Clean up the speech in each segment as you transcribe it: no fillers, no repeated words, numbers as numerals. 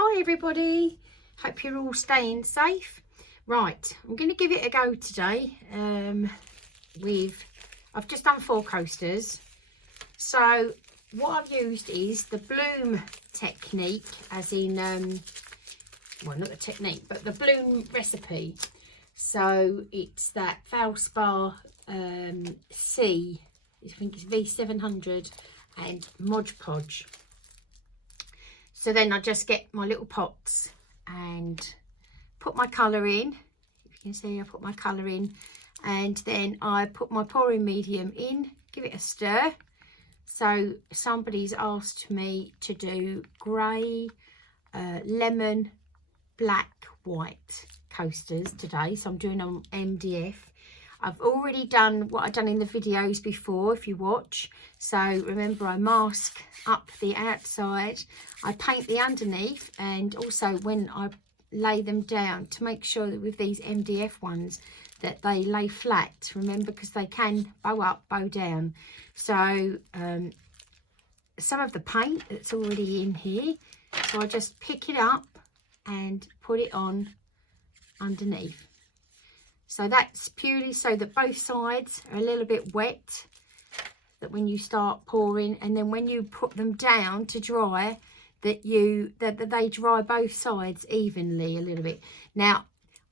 Hi everybody, hope you're all staying safe. Right, I'm going to give it a go today. I've just done 4 coasters. So what I've used is the bloom technique, as in well, not the technique, but the bloom recipe. So it's that Valspar C, I think it's V700 and Mod Podge. So then I just get my little pots and put my colour in. If you can see, I put my colour in, and then I put my pouring medium in, give it a stir. So somebody's asked me to do grey, lemon, black, white coasters today. So I'm doing on MDF. I've already done what I've done in the videos before, if you watch. So remember, I mask up the outside, I paint the underneath, and also when I lay them down, to make sure that with these MDF ones that they lay flat, remember, because they can bow up, bow down. So some of the paint that's already in here, so I just pick it up and put it on underneath. So that's purely so that both sides are a little bit wet, that when you start pouring, and then when you put them down to dry, that they dry both sides evenly a little bit. Now,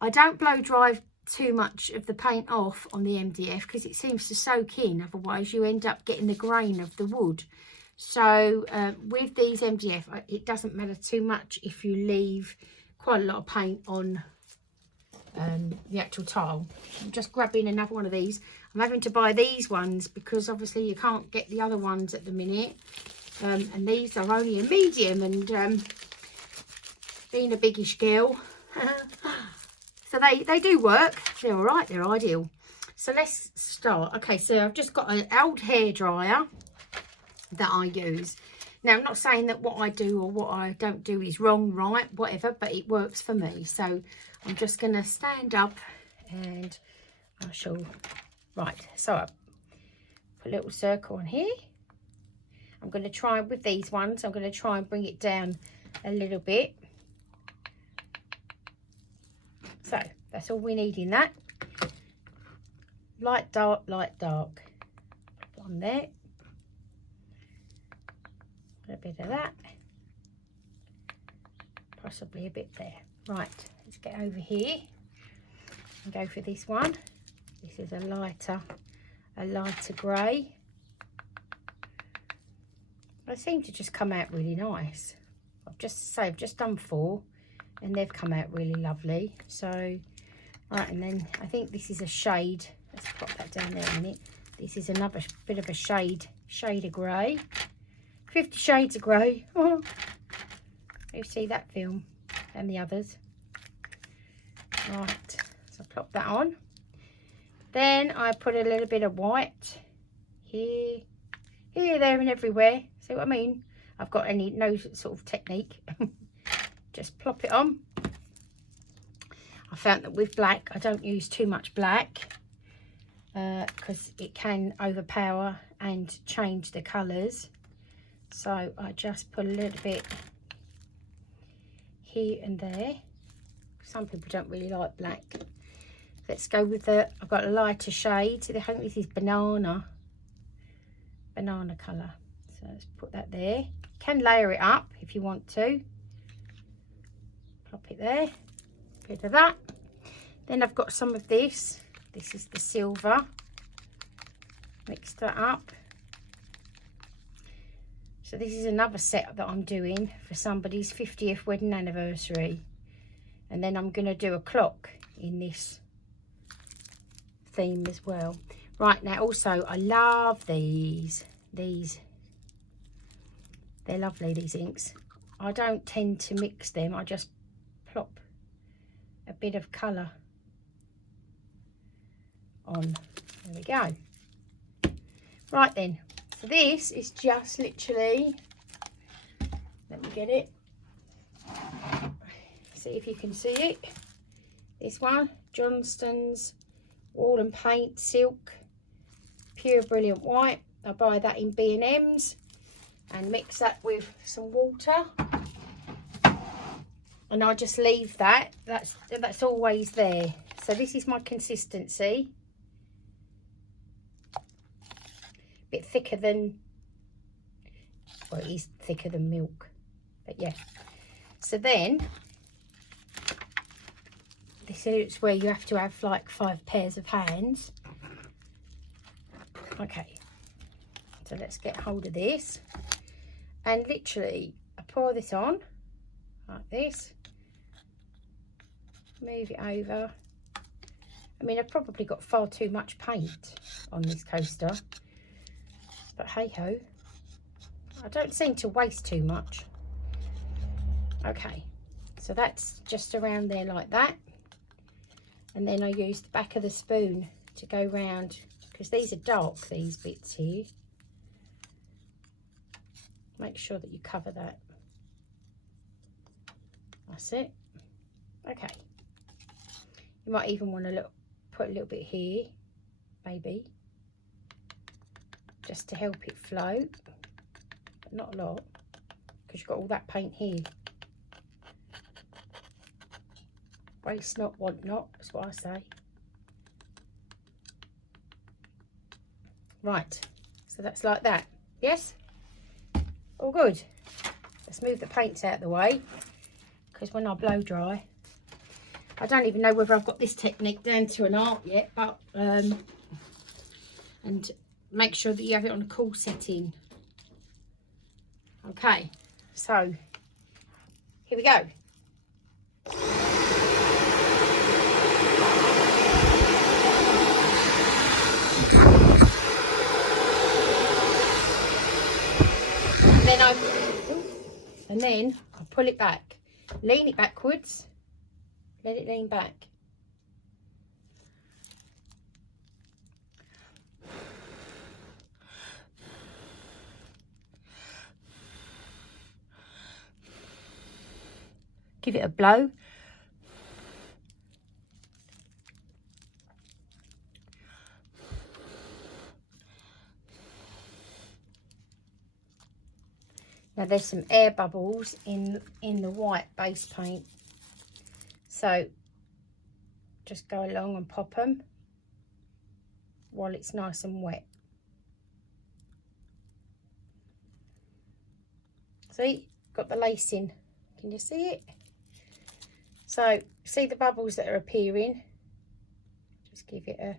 I don't blow dry too much of the paint off on the MDF because it seems to soak in, otherwise you end up getting the grain of the wood. So with these MDF, it doesn't matter too much if you leave quite a lot of paint on the actual tile. I'm just grabbing another one of these. I'm having to buy these ones because obviously you can't get the other ones at the minute, and these are only a medium, and being a biggish girl so they do work. They're all right, they're ideal. So let's start. Okay, so I've just got an old hairdryer that I use. Now, I'm not saying that what I do or what I don't do is wrong, right, whatever, but it works for me. So I'm just going to stand up and I shall, right, so I put a little circle on here. I'm going to try with these ones, I'm going to try and bring it down a little bit. So that's all we need in that. Light, dark, light, dark. On there. A bit of that, possibly a bit there. Right, let's get over here and go for this one. This is a lighter grey. They seem to just come out really nice. I've just done 4 and they've come out really lovely. So right, and then I think this is a shade. Let's pop that down there a minute. This is another bit of a shade of grey. 50 Shades of Grey. Oh, you see that film and the others. Right, so plop that on. Then I put a little bit of white here, there and everywhere. See what I mean? I've got no sort of technique. Just plop it on. I found that with black, I don't use too much black because it can overpower and change the colours. So I just put a little bit here and there. Some people don't really like black. Let's go with I've got a lighter shade. I think this is banana colour. So let's put that there. You can layer it up if you want to. Plop it there. Bit of that. Then I've got some of this. This is the silver. Mix that up. So this is another set that I'm doing for somebody's 50th wedding anniversary. And then I'm going to do a clock in this theme as well. Right, now also I love these. They're lovely, these inks. I don't tend to mix them. I just plop a bit of colour on. There we go. Right then. So this is just literally, let me get it, see if you can see it. This one, Johnston's Wall and Paint Silk Pure Brilliant White. I buy that in B&M's and mix that with some water. and I just leave that. That's always there. So this is my consistency. Bit thicker than, well, it is thicker than milk, but yeah. So then this is where you have to have like 5 pairs of hands. Okay, so let's get hold of this, and literally I pour this on like this, move it over. I mean, I've probably got far too much paint on this coaster, but hey ho, I don't seem to waste too much. Okay, so that's just around there like that, and then I use the back of the spoon to go round, because these are dark, these bits here. Make sure that you cover that. That's it. Okay, you might even want to put a little bit here, maybe, just to help it float, but not a lot, because you've got all that paint here. Waste not, want not, that's what I say. Right, so that's like that. Yes, all good. Let's move the paints out of the way, because when I blow dry, I don't even know whether I've got this technique down to an art yet, but and make sure that you have it on a cool setting. Okay, so here we go. And then I pull it back, lean it backwards, let it lean back. Give it a blow. Now there's some air bubbles in the white base paint, so just go along and pop them while it's nice and wet. See, got the lacing, can you see it? So see the bubbles that are appearing, just give it a.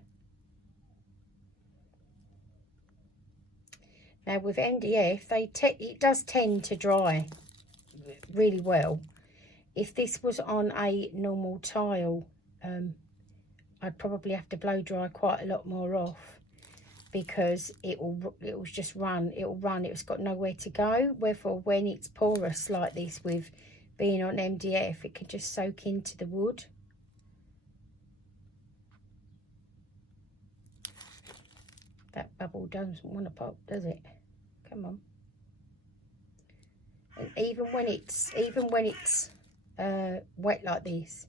Now with MDF, it does tend to dry really well. If this was on a normal tile, I'd probably have to blow dry quite a lot more off, because it will just run. It's got nowhere to go. Wherefore, when it's porous like this, with being on MDF, it can just soak into the wood. That bubble doesn't want to pop, does it? Come on. And even when it's wet like this,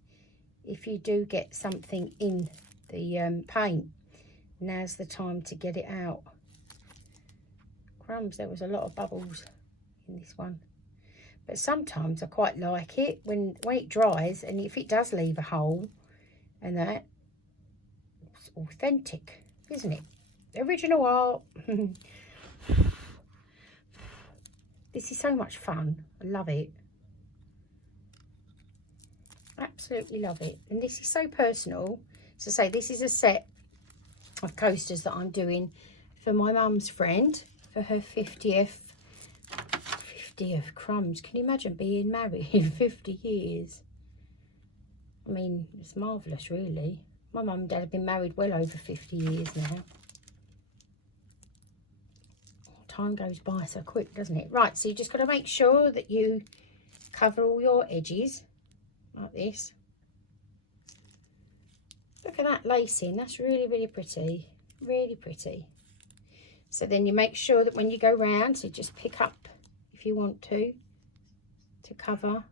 if you do get something in the paint, now's the time to get it out. Crumbs, there was a lot of bubbles in this one, but sometimes I quite like it when it dries, and if it does leave a hole, and that, it's authentic, isn't it? Original art. This is so much fun. I love it. Absolutely love it. And this is so personal. So say this is a set of coasters that I'm doing for my mum's friend for her 50th crumbs. Can you imagine being married in 50 years? I mean, it's marvellous, really. My mum and dad have been married well over 50 years now. Time goes by so quick, doesn't it? Right, so you just got to make sure that you cover all your edges like this. Look at that lacing. That's really, really pretty. Really pretty. So then you make sure that when you go round, so just pick up if you want to cover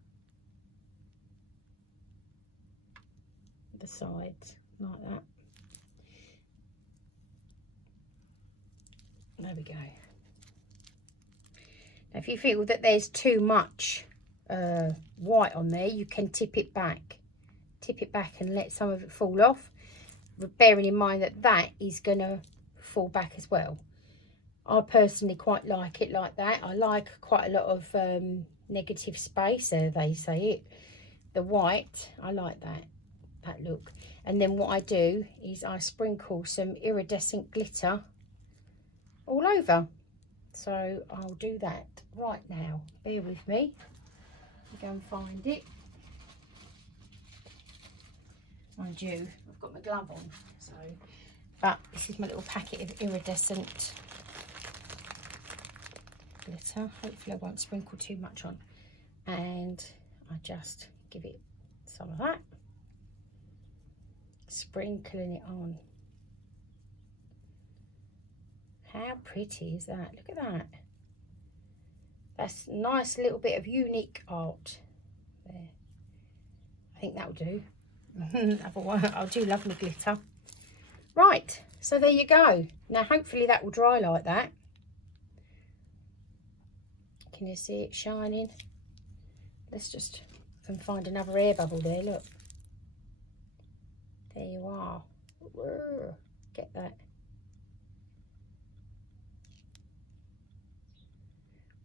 the sides like that. There we go. Now, if you feel that there's too much white on there, you can tip it back and let some of it fall off, bearing in mind that that is going to fall back as well. I personally quite like it like that. I like quite a lot of negative space, they say it. The white, I like that look. And then what I do is I sprinkle some iridescent glitter all over. So I'll do that right now. Bear with me. I'll go and find it. Mind you, I've got my glove on, so. But this is my little packet of iridescent glitter. Hopefully I won't sprinkle too much on. And I just give it some of that. Sprinkling it on. How pretty is that? Look at that. That's a nice little bit of unique art there. I think that'll do. I do love my glitter. Right, so there you go. Now hopefully that will dry like that. Can you see it shining? Let's just find another air bubble there, look. There you are. Whoa, get that.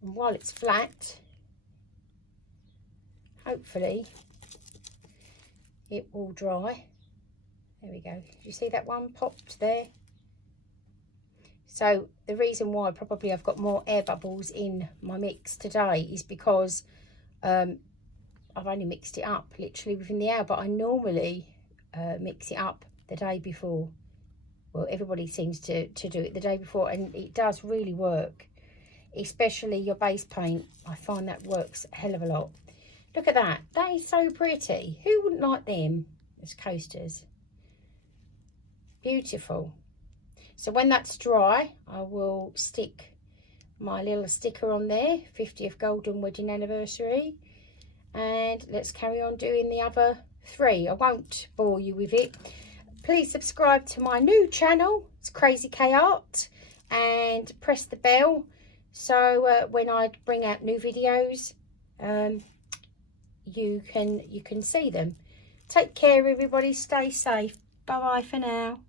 And while it's flat, hopefully it will dry. There we go. Did you see that one popped there? So the reason why probably I've got more air bubbles in my mix today is because I've only mixed it up literally within the hour, but I normally mix it up the day before. Well, everybody seems to do it the day before, and it does really work. Especially your base paint, I find that works a hell of a lot. Look at that. That is so pretty. Who wouldn't like them as coasters? Beautiful. So when that's dry, I will stick my little sticker on there, 50th golden wedding anniversary. And let's carry on doing the other 3. I won't bore you with it. Please subscribe to my new channel. It's Crazeekay Art. And press the bell. So when I bring out new videos, you can see them. Take care, everybody. Stay safe. Bye bye for now.